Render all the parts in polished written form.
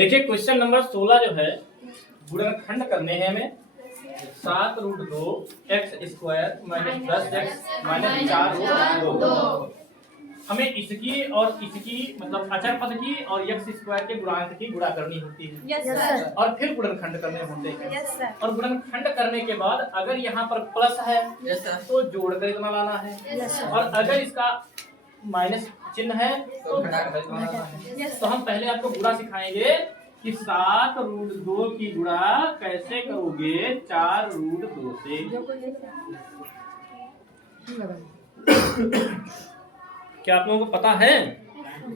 देखिए question number 16 जो है गुणनखंड करने हैं हमें 7√2 x square minus 10x minus 4√2। हमें इसकी और इसकी मतलब अचर पद की और x स्क्वायर के गुणांक की गुणा करनी होती है। Yes sir. और फिर गुणनखंड करने होते हैं। Yes sir. और गुणनखंड करने के बाद अगर यहाँ पर प्लस है तो जोड़कर इतना लाना है। Yes sir. और अगर इसका माइनस चिन्ह है तो घटाकर इतना लाना है। तो हम पहले आपको गुणा सिखाएंगे कि 7√2 की गुणा कैसे करोगे 4√2 से। क्या आप लोगों को पता है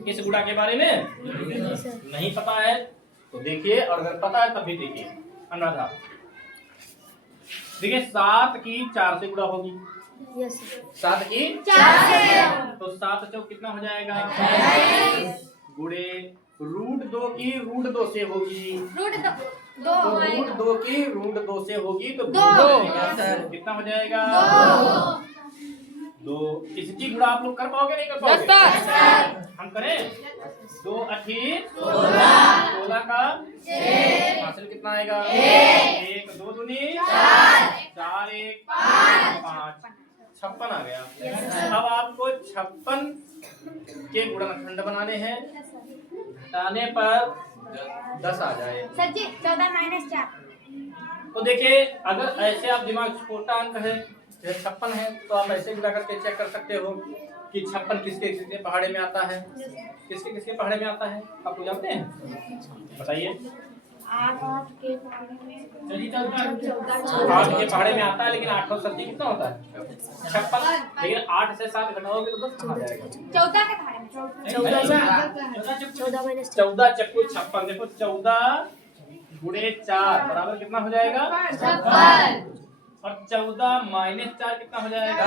इस गुणा के बारे में? नहीं पता है तो देखिए, और अगर पता है तब भी देखिए। अनुराधा देखिए 7 की 4 से गुणा होगी। 7 की 4 से तो 7 चौक कितना हो जाएगा? गुणे √2 की √2 से होगी। तो √2 की √2 से होगी तो 2 कितना हो जाएगा? 2। इसकी गुणा आप लोग कर पाओगे नहीं कर पाओगे? हम करें 2 8 16 का हासिल कितना आएगा? 1 2 दूनी 4 1 5 56 आ गया। अब आपको 56 के गुणनखंड बनाने हैं। घटाने पर 10 आ जाए। सर जी 14 माइनस 4। तो देखिए अगर ऐसे आप दिमाग छोटा अंक है 56 है तो आप ऐसे गुणा करके चेक कर सकते हो कि 56 किसके किसके पहाड़े में आता है, किसके किसके पहाड़े में आता है। आप लोग जानते हैं? बताइए। 8 के पहाड़े में 8 के पहाड़े में आता है, लेकिन 8 और 7 कितना होता है? 56। लेकिन 8 से 7 घटाओगे तो 10 कहाँ जाएगा? 14 के पहाड़े में 14 चक्कू 56। देखो 14 गुणे 4 बराबर कितना हो जाएगा? 56। और 14 माइनस 4 कितना हो जाएगा?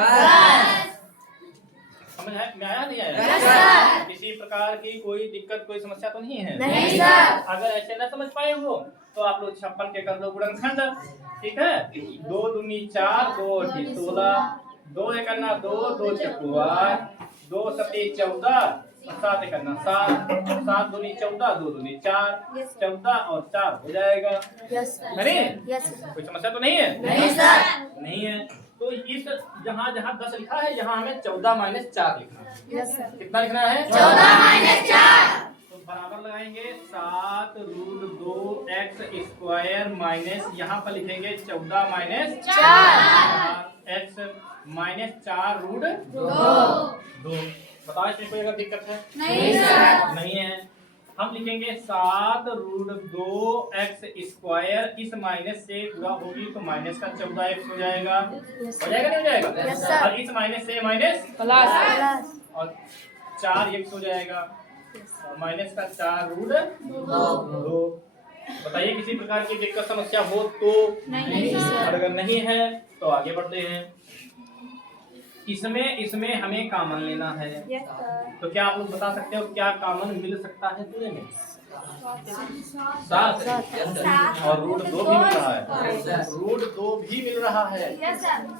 समझ में आया नहीं आया? किसी प्रकार की कोई दिक्कत कोई समस्या तो नहीं है? नहीं सर। अगर ऐसे ना समझ पाए हो तो आप लोग 56 के कर लो गुणनखंड। ठीक है। 2 दूनी 4 2 8 16 2 1 2 2 चक्कू 8 2 7 14 7 1 7 7 दूनी 14 2 दूनी 4 14 और 4 हो जाएगा। नहीं? कोई समस्या तो नहीं है? नहीं सर। नहीं है तो इस जहाँ जहाँ 10 लिखा है यहाँ हमें 14 माइनस 4 लिखना है। कितना लिखना है? 14 माइनस 4। तो बराबर लगाएंगे 7√2 x स्क्वायर माइनस यहाँ पर लिखेंगे 14 माइनस 4 x माइनस 4√2। बताओ इसमें कोई अगर दिक्कत है? नहीं सर। नहीं है। हम लिखेंगे 7√2 x स्क्वायर इस माइनस से गुणा होगी तो माइनस का 14x हो जाएगा। हो जाएगा नहीं हो जाएगा? और इस माइनस से माइनस प्लस और 4x हो जाएगा और माइनस का 4√2। बताइए किसी प्रकार की दिक्कत समस्या हो तो? नहीं सर। और अगर नहीं है तो आगे बढ़ते हैं। इसमें हमें कॉमन लेना है। तो क्या आप लोग बता सकते हो क्या कॉमन मिल सकता है पूरे में? 7 और √2 भी मिल रहा है। √2 भी मिल रहा है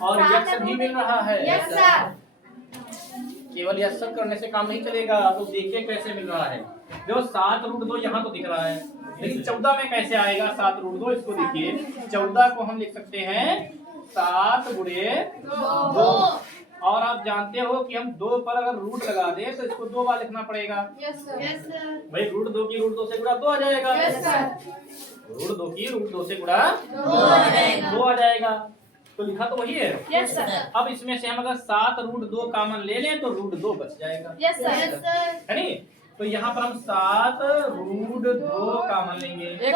और x भी मिल रहा है। केवल यह सब करने से काम नहीं चलेगा। तो देखिए कैसे मिल रहा है। जो 7√2 यहाँ तो दिख रहा है लेकिन 14 में कैसे आएगा 7√2? इसको देखिए 14 को हम लिख सकते हैं 7 गुणे 2। और आप जानते हो कि हम 2 पर अगर रूट लगा दें तो इसको 2 बार लिखना पड़ेगा। भाई √2 की √2 से गुणा 2 आ जाएगा। √2 की √2 से गुणा 2 आ जाएगा। तो लिखा तो वही है। अब इसमें से हम अगर 7√2 कॉमन ले लें तो √2 बच जाएगा। है नहीं? तो यहाँ पर हम 7√2 कॉमन लेंगे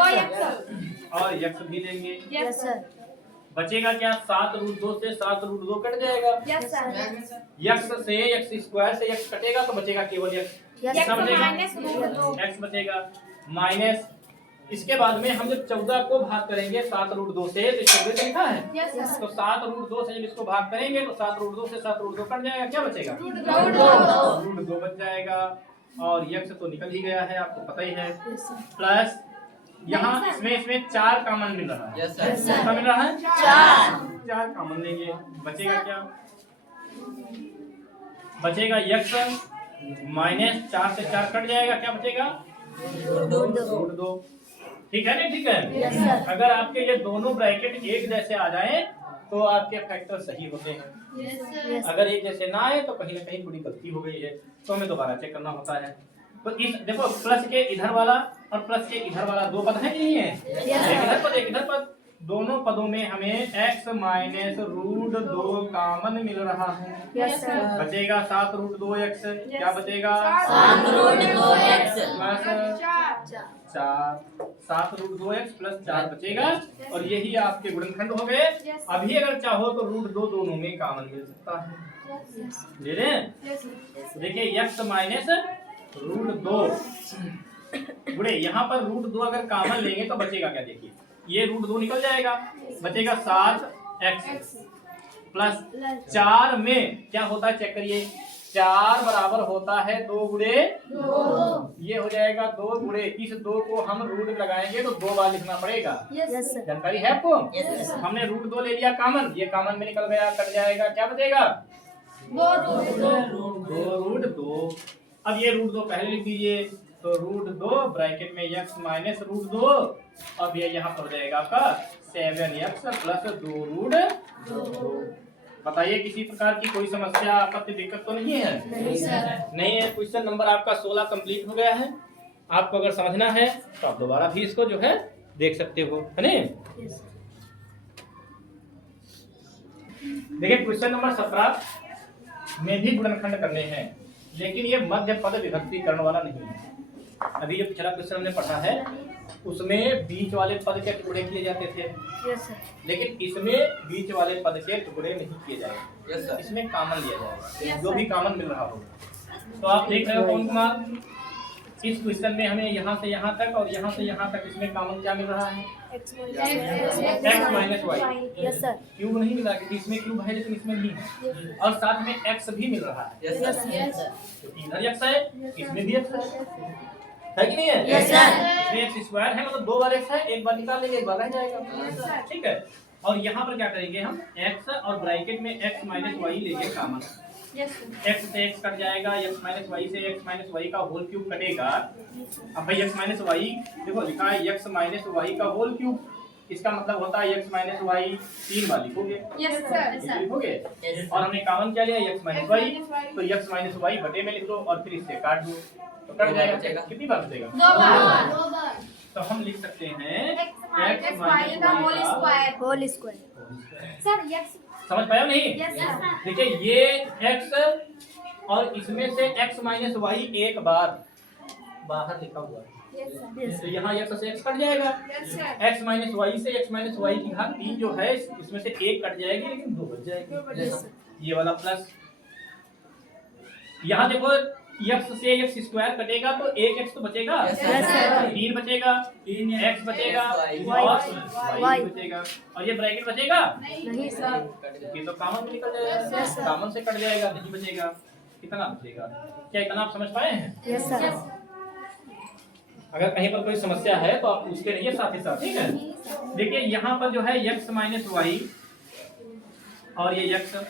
और x भी लेंगे। बचेगा क्या? 7√2 से 7√2 कट जाएगा। x से x स्क्वायर से x कटेगा तो बचेगा केवल x। कितना बचेगा? x बचेगा माइनस। इसके बाद में हम जब 14 को भाग करेंगे 7√2 से तो 14 से लिखा है। तो 7√2 से जब इसको भाग करेंगे तो 7√2 से 7√2 कट जाएगा। क्या बचेगा? √2 बच जाएगा। और x तो निकल ही गया है आपको पता ही है। प्लस यहाँ इसमें 4 कॉमन मिल रहा है। कितना मिल रहा है? 4 कॉमन लेंगे। बचेगा क्या? बचेगा x माइनस 4 से 4 कट जाएगा। क्या बचेगा? रूट 2। ठीक है ना, ठीक है। Yes sir. अगर आपके ये दोनों ब्रैकेट एक जैसे आ जाएं तो आपके फैक्टर सही होते हैं। अगर एक जैसे ना आए तो कहीं ना कहीं थोड़ी गलती हो गई है, तो हमें दोबारा चेक करना होता है। तो इस देखो प्लस के इधर वाला और प्लस के इधर वाला दो पद है कि नहीं है? एक इधर पद एक इधर पद, दोनों पदों में हमें x माइनस रूट 2 कॉमन मिल रहा है। Yes sir. बचेगा 7 रूट 2x। क्या बचेगा? 7 root 2x plus 4। 7 root 2x plus 4 बचेगा और यही आपके गुणनखंड हो गए। अभी अगर चाहो तो रूट 2 दोनों में कॉमन मिल सकता है। ले लें? देखिए x माइनस रूट 2 गुणे यहाँ पर रूट 2 अगर कॉमन लेंगे तो बचेगा क्या? देखिए ये रूट 2 निकल जाएगा, बचेगा 7x प्लस 4 में क्या होता है चेक करिए। 4 बराबर होता है 2 गुणे 2। ये हो जाएगा 2 गुणे, इस 2 को हम रूट लगाएंगे तो 2 बार लिखना पड़ेगा। Yes sir. जानकारी है आपको? Yes sir. हमने रूट 2 ले लिया कॉमन, ये कॉमन में निकल गया, कट जाएगा, क्या बचेगा? 2 रूट 2। अब ये रूट 2 पहले लिख दीजिए, तो रूट 2 ब्रैकेट में x माइनस रूट 2। अब ये यहाँ पर हो जाएगा आपका 7x प्लस 2 रूट 2। बताइए किसी प्रकार की कोई समस्या, आपत्ति, दिक्कत तो नहीं है? नहीं सर। नहीं है। क्वेश्चन नंबर आपका 16 कंप्लीट हो गया है। आपको अगर समझना है तो आप दोबारा भी इसको जो है देख सकते हो, है ना? देखिए क्वेश्चन नंबर 17 में भी गुणनखंड करने हैं, लेकिन ये मध्य पद विभक्तिकरण वाला नहीं है। अभी जो पिछला क्वेश्चन हमने पढ़ा है उसमें बीच वाले पद के टुकड़े किए जाते थे। Yes sir. लेकिन इसमें बीच वाले पद के टुकड़े नहीं किए जाएंगे। इसमें कॉमन लिया जाएगा, जो भी कॉमन मिल रहा हो। तो आप देख रहे हो पवन कुमार, इस क्वेश्चन में हमें यहाँ से यहाँ तक और यहाँ से यहाँ तक इसमें कॉमन क्या मिल रहा है? x minus Y. Yes sir. Cube नहीं मिला, क्योंकि इसमें क्यूब है लेकिन इसमें नहीं है, और साथ में x भी मिल रहा है। Yes sir. क्योंकि इधर x है, इसमें भी x है कि नहीं है? Yes sir. इसमें x स्क्वायर है, मतलब 2 बार x है, एक बार निकाल लेंगे, एक बार रह जाएगा। ठीक है। और यहाँ पर क्या करेंगे हम, x और ब्रैकेट में x माइनस वाई लेंगे कॉमन। x से x कट जाएगा, x माइनस वाई से x माइनस वाई का होल क्यूब कटेगा। अब भाई x माइनस वाई देखो लिखा है x माइनस वाई का होल क्यूब, इसका मतलब होता है x माइनस वाई 3 बार लिखोगे। Yes sir. लिखोगे और हमने कॉमन क्या लिया x माइनस वाई, तो x माइनस वाई बटे में लिख दो और फिर इससे काट दो तो कट जाएगा। कितनी बार बचेगा? 2 बार। तो हम लिख सकते हैं x माइनस का होल स्क्वायर। सर x समझ पाया नहीं? Yes sir. देखिए ये x और इसमें से x माइनस वाई एक बार बाहर लिखा हुआ है, तो यहाँ x से x कट जाएगा। x माइनस वाई से x माइनस वाई की घात 3 जो है इसमें से 1 कट जाएगी, लेकिन 2 बच जाएगी। ये वाला प्लस, यहाँ देखो x से x स्क्वायर कटेगा तो 1x तो बचेगा, 3 बचेगा, 3x बचेगा और y बचेगा, और ये ब्रैकेट बचेगा नहीं सर। ये तो कॉमन में निकल जाएगा, कॉमन से कट जाएगा, नहीं बचेगा। कितना बचेगा? क्या इतना आप समझ पाए हैं? Yes sir. अगर कहीं पर कोई समस्या है तो आप पूछते रहिए साथ ही साथ, ठीक है? देखिए यहाँ पर जो है x माइनस वाई और ये x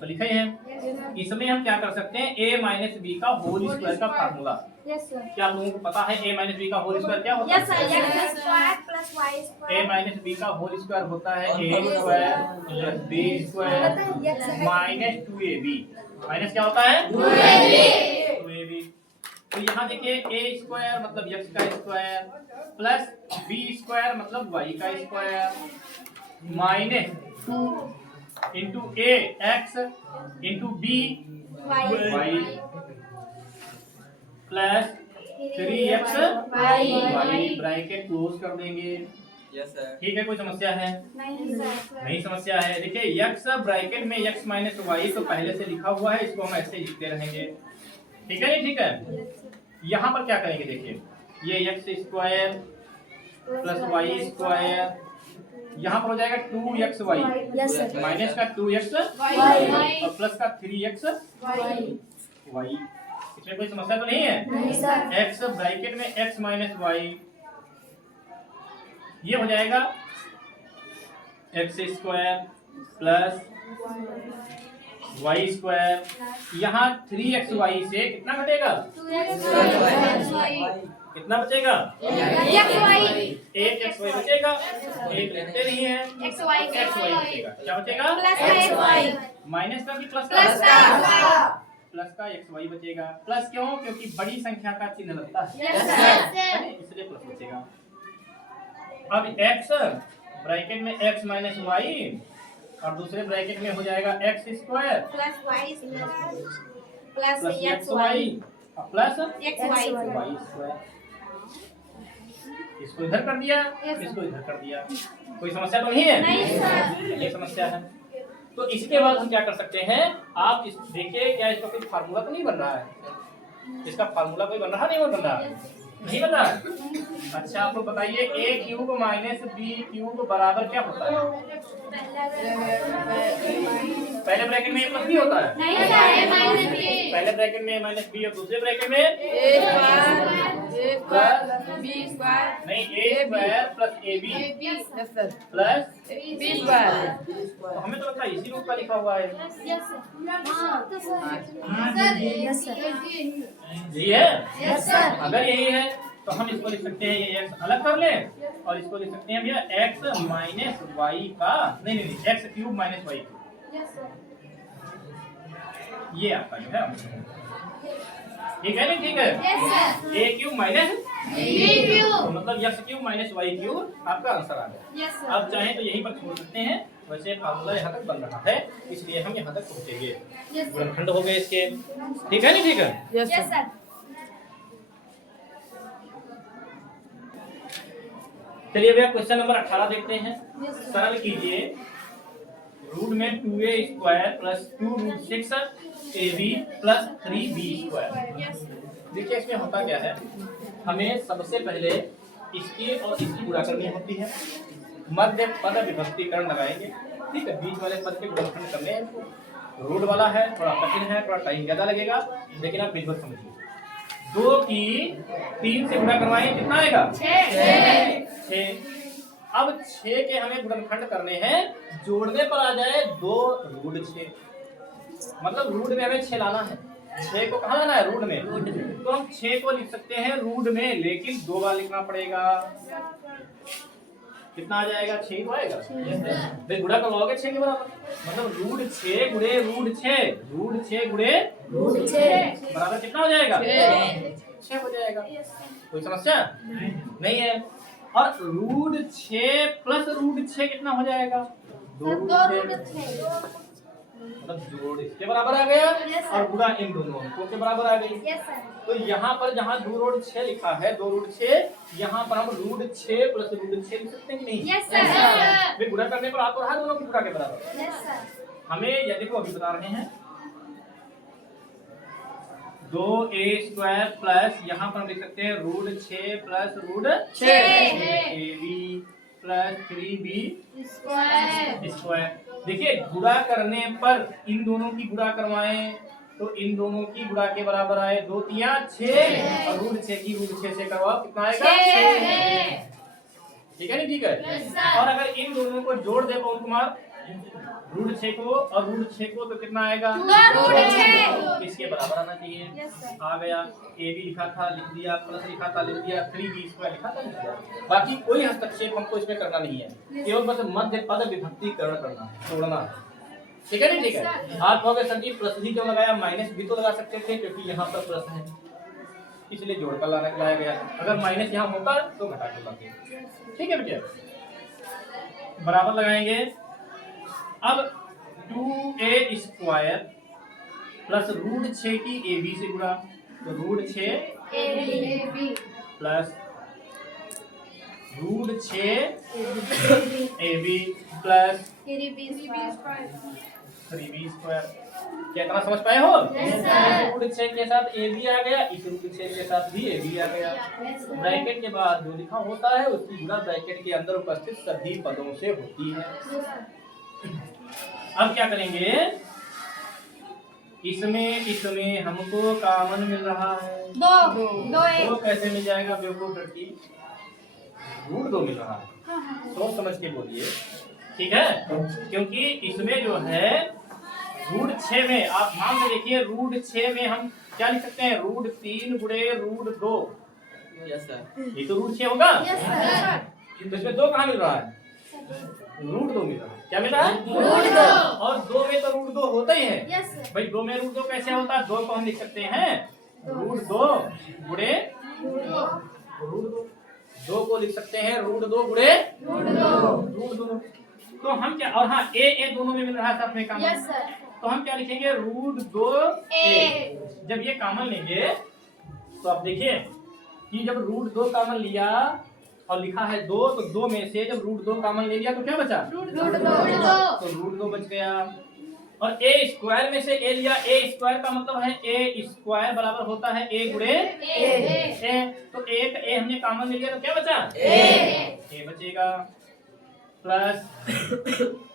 तो लिखे हैं, इसमें हम क्या कर सकते हैं, a माइनस बी का होल स्क्वायर का फार्मूला। Yes sir. क्या आप लोगों को पता है a माइनस बी का होल स्क्वायर क्या होता है? Yes sir. x square plus y square. a minus B का होल स्क्वायर होता है a square plus b square minus 2ab। Minus क्या होता है? 2ab। तो यहाँ देखिए a स्क्वायर मतलब x का स्क्वायर प्लस b स्क्वायर मतलब y का square minus 2 into a x into b y plus 3x y bracket close कर देंगे। ठीक है, कोई समस्या है? नहीं समस्या है। देखिए x ब्रैकेट में x माइनस वाई तो पहले से लिखा हुआ है, इसको हम ऐसे लिखते रहेंगे। ठीक है, ठीक है। यहाँ पर क्या करेंगे, देखिए ये x square plus Y square, यहाँ पर हो जाएगा 2xy माइनस का 2x और प्लस का 3x y। इसमें कोई समस्या तो नहीं है? नहीं सर। x ब्रैकेट में x माइनस वाई, ये हो जाएगा x square plus Y square, यहाँ 3xy से कितना घटेगा? कितना बचेगा? एक एक्स वाई बचेगा, एक लिखते नहीं है, एक्स वाई बचेगा। क्या बचेगा? माइनस का कि प्लस का? प्लस का एक्स वाई बचेगा। प्लस क्यों? क्योंकि बड़ी संख्या का चिन्ह लगता है, इसलिए प्लस बचेगा। अब एक्स ब्रैकेट में एक्स माइनस वाई और दूसरे ब्रैकेट में हो जाएगा X square plus X Y plus Y square. इसको इधर कर दिया, इसको इधर कर दिया। कोई समस्या तो नहीं है? ये समस्या है। तो इसके बाद हम क्या कर सकते हैं? आप देखिए, क्या इसका कोई फार्मूला तो नहीं बन रहा है? इसका फार्मूला कोई बन रहा नहीं बन रहा है? नहीं बन रहा है। अच्छा, आप लोग बताइए, a cube minus B cube बराबर क्या होता है? पहले ब्रैकेट में प्लस बी होता है, पहले ब्रैकेट में माइनस बी और दूसरे ब्रैकेट में बी स्क्वायर नहीं, a square plus A B plus B square. तो हमें तो लगता है इसी रूप का लिखा हुआ है। यही है? अगर यही है तो हम इसको लिख सकते हैं, ये x अलग कर लें और इसको लिख सकते हैं भैया x माइनस वाई का, नहीं x क्यूब माइनस वाई। ये आपका जो है ठीक है, नहीं ठीक है? a क्यूब माइनस तो मतलब x cube minus Y cube आपका आंसर आ गया। अब चाहे तो यहीं पर छोड़ सकते हैं, वैसे फार्मूला यहाँ तक बन रहा है, इसलिए हम यहाँ तक पहुँचेंगे। गुणनखंड हो गए इसके, ठीक है नहीं ठीक है? Yes sir. चलिए भैया क्वेश्चन नंबर 18 देखते हैं। सरल कीजिए, रूट में 2a square plus 2 root 6ab plus 3b square. देखिए इसमें होता क्या है, हमें सबसे पहले इसकी और इसकी गुणा करनी होती है। मध्य पद विभक्तिकरण लगाएंगे, ठीक है? बीच वाले पद के गुणनखंड करने हैं। रूट वाला है, थोड़ा कठिन है, थोड़ा टाइम ज्यादा लगेगा, लेकिन आप विधिवत समझिए। 2 की 3 से गुणा करवाएं, कितना आएगा? 6। अब 6 के हमें गुणनखंड करने हैं, जोड़ने पर आ जाए 2 रूट 6, मतलब रूट में हमें 6 लाना है। 6 को कहाँ लाना है? रूट में। तो हम 6 को लिख सकते हैं रूट में, लेकिन 2 बार लिखना पड़ेगा। कितना आ जाएगा? 6 तो आएगा। फिर गुणा करवाओगे 6 के बराबर, मतलब रूट 6 गुणे रूट 6, रूट 6 गुणे रूट 6 बराबर कितना हो जाएगा? 6 हो जाएगा। कोई समस्या नहीं है। और रूट 6 प्लस रूट 6 कितना हो जाएगा? 2 रूट 6, मतलब जोड़ इसके बराबर आ गया और गुणा इन दोनों अंकों के बराबर आ गई। तो यहाँ पर जहाँ 2 रूट 6 लिखा है, 2 रूट 6, यहाँ पर हम रूट 6 प्लस रूट 6 लिख सकते हैं कि नहीं? फिर गुणा करने पर आपको रहा दोनों की गुणा के बराबर। हमें यह देखो अभी बता रहे हैं, 2a स्क्वायर प्लस यहाँ पर हम लिख सकते हैं root 6 plus root 6ab plus 3b square. देखिए गुणा करने पर इन दोनों की गुणा करवाएं तो इन दोनों की गुणा के बराबर आए, 2 तिया 6 और रूट 6 की रूट 6 से करवाओ, कितना आएगा? 6। ठीक है नहीं ठीक है? और अगर इन दोनों को जोड़ दे पवन कुमार, रूट 6 को और रूट 6 को, तो कितना आएगा? इसके बराबर आना चाहिए। आ गया। ए बी लिखा था लिख दिया, प्लस लिखा था लिख दिया, 3b स्क्वायर लिखा था लिख दिया। बाकी कोई हस्तक्षेप हमको इसमें करना नहीं है, केवल बस मध्य पद विभक्तिकरण करना है, तोड़ना है। ठीक है नहीं ठीक है? आप कहोगे सर जी प्लस भी क्यों लगाया, माइनस भी तो लगा सकते थे, क्योंकि यहाँ पर प्लस है इसलिए जोड़कर लाया गया। अगर माइनस यहाँ होता तो घटा कर लाते। ठीक है बेटे, बराबर लगाएंगे। अब 2a स्क्वायर प्लस रूट 6 की ab से गुणा, तो root 6 plus root 6 ab plus 3b square. क्या इतना समझ पाए हो? रूट 6 के साथ ab आ गया, इस रूट 6 के साथ भी ab आ गया। ब्रैकेट के बाद जो लिखा होता है उसकी गुणा ब्रैकेट के अंदर उपस्थित सभी पदों से होती है। अब क्या करेंगे, इसमें हमको कॉमन मिल रहा है 2 कैसे मिल जाएगा बेवकूफ लड़की? रूट 2 मिल रहा है, सोच समझ के बोलिए, ठीक है? क्योंकि इसमें जो है रूट 6 में आप ध्यान से देखिए, रूट 6 में हम क्या लिख सकते हैं? रूट 3 गुणे रूट 2 यस सर। ये तो रूट 6 होगा। Yes sir. तो इसमें 2 कहाँ मिल रहा है? रूट 2 मिल रहा है। क्या मिल रहा है? रूट 2। और 2 में तो रूट 2 होता ही है। Yes sir. भाई 2 में रूट 2 कैसे होता है? 2 को हम लिख सकते हैं रूट 2 गुणे रूट 2। 2 को लिख सकते हैं रूट 2 गुणे रूट 2। तो हम क्या, और हाँ ए दोनों में मिल रहा है साथ में कॉमन। Yes sir. तो हम क्या लिखेंगे? रूट 2 ए। जब ये कॉमन लेंगे तो आप देखिए कि जब रूट 2 कॉमन लिया और लिखा है 2, तो 2 में से जब रूट 2 कॉमन ले लिया तो क्या बचा? रूट 2। तो रूट 2 बच गया। और ए स्क्वायर में से ए लिया, ए स्क्वायर का मतलब है ए स्क्वायर बराबर होता है ए गुणे ए। तो ए का ए हमने कॉमन ले लिया तो क्या बचा? ए बचेगा। प्लस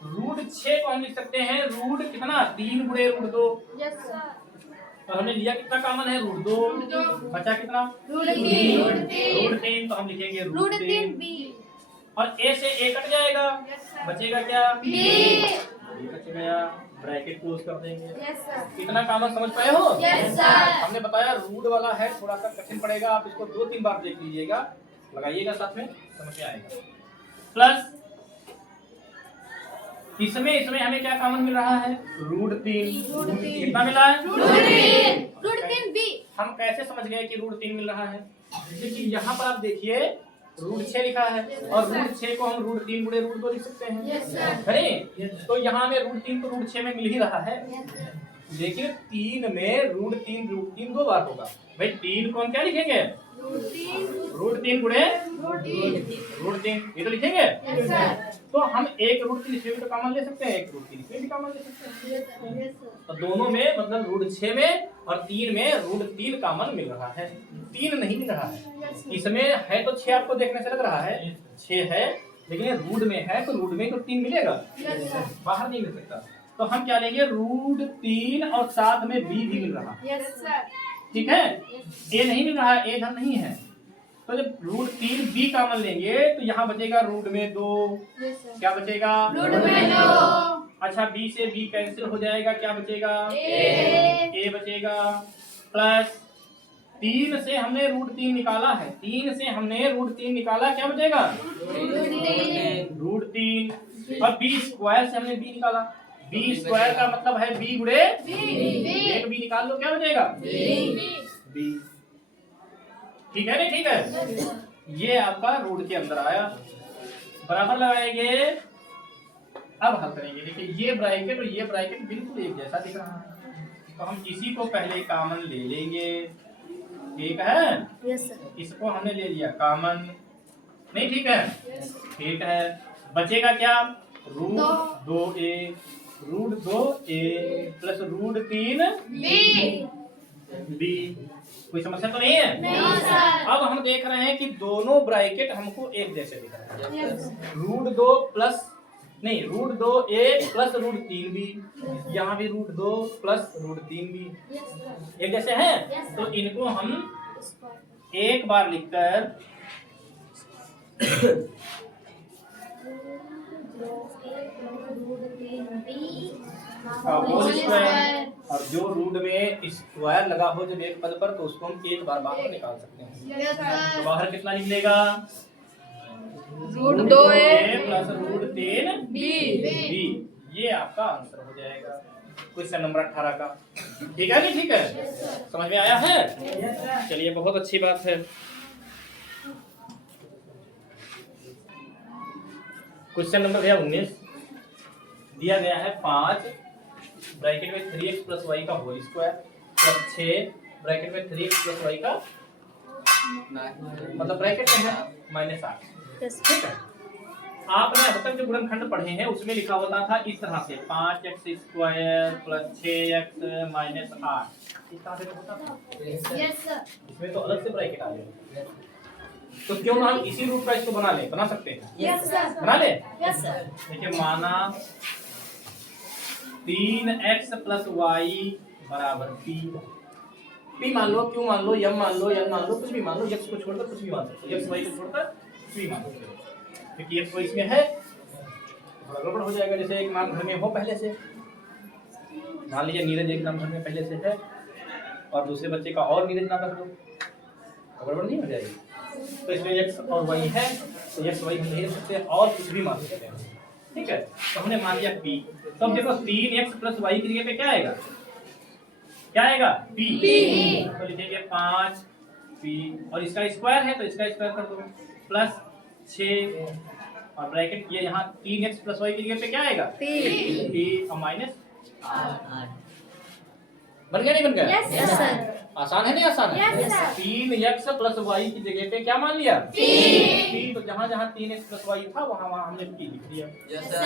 रूट 6 को हम लिख सकते हैं रूट कितना? 3 गुणे रूट 2। Yes sir. और हमने लिया कितना कॉमन है? रूट 2। बचा कितना? रूट 3। रूट 3। तो हम लिखेंगे रूट 3 बी। और ए से ए कट जाएगा, बचेगा क्या? बी। बच गया। ब्रैकेट क्लोज कर देंगे। Yes sir. कितना कॉमन समझ पाए हो? Yes sir. हमने बताया रूट वाला है, थोड़ा सा कठिन पड़ेगा, आप इसको 2-3 बार देख लीजिएगा, लगाइएगा साथ में, समझ में आएगा। प्लस इसमें हमें क्या कॉमन मिल रहा है? रूट 3। कितना मिला है? Root 3 B. हम कैसे समझ गए कि रूट 3 मिल रहा है? क्योंकि यहाँ पर आप देखिए रूट 6 लिखा है और रूट 6 को हम रूट 3 गुणे रूट 2 लिख सकते हैं। Yes sir. है तो यहाँ में रूट 3 तो रूट 6 में मिल ही रहा है, लेकिन 3 में रूट 3 2 बार होगा। भाई 3 को हम क्या लिखेंगे? रूट 3 गुणे रूट 3, ये तो लिखेंगे। Yes sir. तो हम एक रूट 3 इसमें भी तो कॉमन ले सकते हैं, एक रूट 3 इसमें भी कॉमन ले सकते हैं। Yes sir. तो दोनों में मतलब रूट 6 में और 3 में रूट 3 कॉमन मिल रहा है, 3 नहीं मिल रहा है। इसमें है तो 6 आपको देखने से लग रहा है 6 है, लेकिन ये रूट में है तो रूट में तो 3 मिलेगा, बाहर नहीं मिल सकता। तो हम क्या लेंगे? रूट 3 और साथ में बी भी मिल रहा है। Yes sir. ठीक है, ए नहीं मिल रहा है, ए इधर नहीं है। तो जब रूट 3 बी कॉमन लेंगे तो यहाँ बचेगा रूट में 2। क्या बचेगा? रूट में 2। अच्छा बी से बी कैंसिल हो जाएगा, क्या बचेगा? ए बचेगा। प्लस 3 से हमने रूट 3 निकाला है, 3 से हमने रूट 3 निकाला, क्या बचेगा? रूट 3। और बी स्क्वायर से हमने बी निकाला, बी स्क्वायर का मतलब है बी गुणे एक बी निकाल लो, क्या बचेगा? बी। ठीक है नहीं? ठीक है, ये आपका रूट के अंदर आया। बराबर लगाएंगे, अब हल करेंगे। देखिए ये ब्रैकेट और ये ब्रैकेट बिल्कुल एक जैसा दिख रहा है, तो हम इसी को पहले कॉमन ले लेंगे। ठीक है, यस सर। इसको हमने ले लिया कॉमन, नहीं ठीक है? ठीक है, बचेगा क्या? Root 2a root 2a plus root 3 B. कोई समस्या तो नहीं है? नहीं सर। अब हम देख रहे हैं कि दोनों ब्रैकेट हमको एक जैसे दिख रहे हैं। रूट 2 प्लस नहीं root 2a plus root 3 B, यहाँ भी रूट 2 प्लस रूट 3 बी एक जैसे हैं। तो इनको हम एक बार लिखकर होल स्क्वायर, और जो रूट में स्क्वायर लगा हो जब एक पद पर तो उसको हम एक बार बाहर निकाल सकते हैं। तो बाहर कितना निकलेगा? Root 2a plus root 3 B. B. ये आपका आंसर हो जाएगा क्वेश्चन नंबर 18 का। ठीक है नहीं? ठीक है, समझ में आया है? चलिए बहुत अच्छी बात है। क्वेश्चन नंबर भैया 19 दिया गया है 5 ब्रैकेट में 3x प्लस वाई का होल स्क्वायर प्लस 6 ब्रैकेट में 3x प्लस वाई का मतलब ब्रैकेट में है -8। ठीक है, आपने अब तक जो गुणनखंड पढ़े हैं उसमें लिखा होता था इस तरह से 5x square plus 6x minus 8, इस तरह से होता था। Yes sir. इसमें तो अलग से ब्रैकेट आ गए, तो क्यों ना हम इसी रूप का इसको बना सकते हैं। Yes sir. बना ले। Yes sir. देखिए माना 3x प्लस वाई बराबर p मान लो, q मान लो, m मान लो, n मान लो, कुछ भी मान लो, x को छोड़कर कुछ भी मान सकते हो, x y को छोड़कर कुछ भी मान सकते हो, क्योंकि x y इसमें है थोड़ा गड़बड़ हो जाएगा। जैसे एक नाम घर में हो पहले से, मान लीजिए नीरज एक नाम घर में पहले से है और दूसरे बच्चे का और नीरज नाम रख दो, गड़बड़ नहीं हो जाएगी। तो इसमें x और y है, तो x y हम नहीं रख सकते और कुछ भी मान सकते हैं। ठीक है, तो हमने मान लिया p। तो अब देखो 3x प्लस y की जगह पे क्या आएगा? क्या आएगा? p। तो लिखेंगे 5p और इसका स्क्वायर है तो इसका स्क्वायर कर दो प्लस 6 और ब्रैकेट ये यहाँ 3x प्लस y की जगह पे क्या आएगा? p और माइनस 8। बन गया नहीं बन गया? Yes sir. आसान है नहीं आसान है? Yes, sir. 3x plus y की जगह पे क्या मान लिया? p। तो जहाँ जहाँ 3x प्लस y था वहाँ वहाँ हमने p लिख दिया। Yes sir.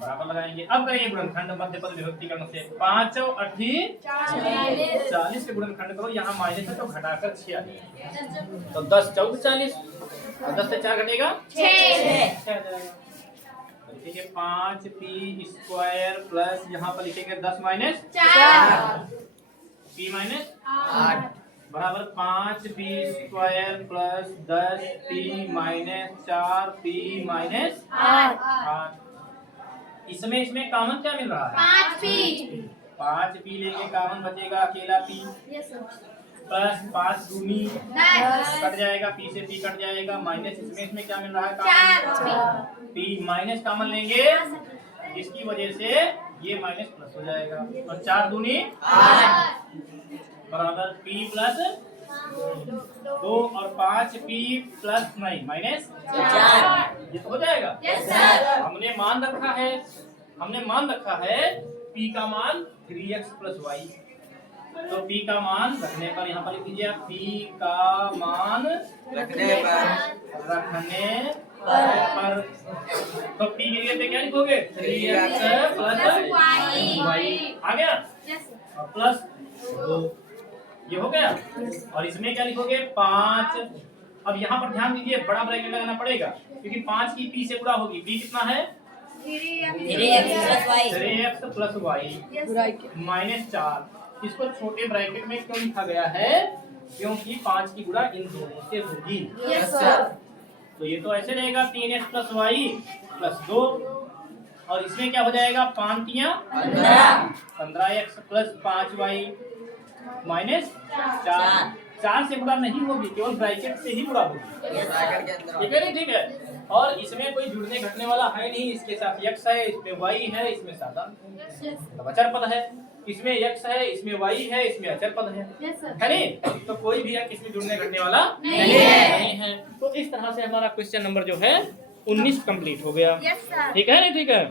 बराबर लगाएंगे। अब करेंगे गुणनखंड मध्य पद विभक्ति करने से 5 और 8 40 के गुणनखंड करो, यहाँ माइनस है तो घटाकर 6 आ जाएगा। तो 10 14 40 और 10 से 4 घटेगा 6 आ जाएगा। लिखेंगे 5p स्क्वायर प्लस यहाँ पर लिखेंगे 10 माइनस 4 p माइनस 8 बराबर 5p square plus 10p minus 4p minus 8। इसमें कॉमन क्या मिल रहा है? 5p लेंगे, कॉमन बचेगा अकेला p प्लस 5 दूनी कट जाएगा, p से p कट जाएगा, माइनस इसमें क्या मिल रहा है? कॉमन p माइनस कॉमन लेंगे, इसकी वजह से ये माइनस प्लस हो जाएगा और 4 दूनी 8 बराबर p प्लस 2 और 5p प्लस 9 माइनस 4। ये तो हो जाएगा। Yes sir. हमने मान रखा है p का मान 3x प्लस y। तो p का मान रखने पर यहाँ पर लिख दीजिए p का मान रखने पर तो p के लिए पे क्या लिखोगे? 3x प्लस y आ गया और प्लस 2 ये हो गया और इसमें क्या लिखोगे? 5। अब यहाँ पर ध्यान दीजिए, बड़ा ब्रैकेट लगाना पड़ेगा क्योंकि 5 की p से गुणा होगी। p कितना है? 3x plus y minus 4। इसको छोटे ब्रैकेट में क्यों लिखा गया है? क्योंकि 5 की गुणा इन दोनों से होगी। Yes sir. तो ये तो ऐसे रहेगा 3x प्लस y प्लस 2 और इसमें क्या हो जाएगा? 5 तियां 15x प्लस 5y माइनस 4 से गुणा नहीं होगी, केवल ब्रैकेट से ही गुणा होगी। ठीक है नहीं? ठीक है। और इसमें कोई जुड़ने घटने वाला है नहीं, इसके साथ x है, इसमें y है, इसमें सादा तो अचर पद है, इसमें x है, इसमें y है, इसमें अचर पद है नहीं? तो कोई भी x इसमें जुड़ने घटने वाला नहीं है। तो इस तरह से हमारा क्वेश्चन नंबर जो है 19 कंप्लीट हो गया। ठीक है नहीं? ठीक है।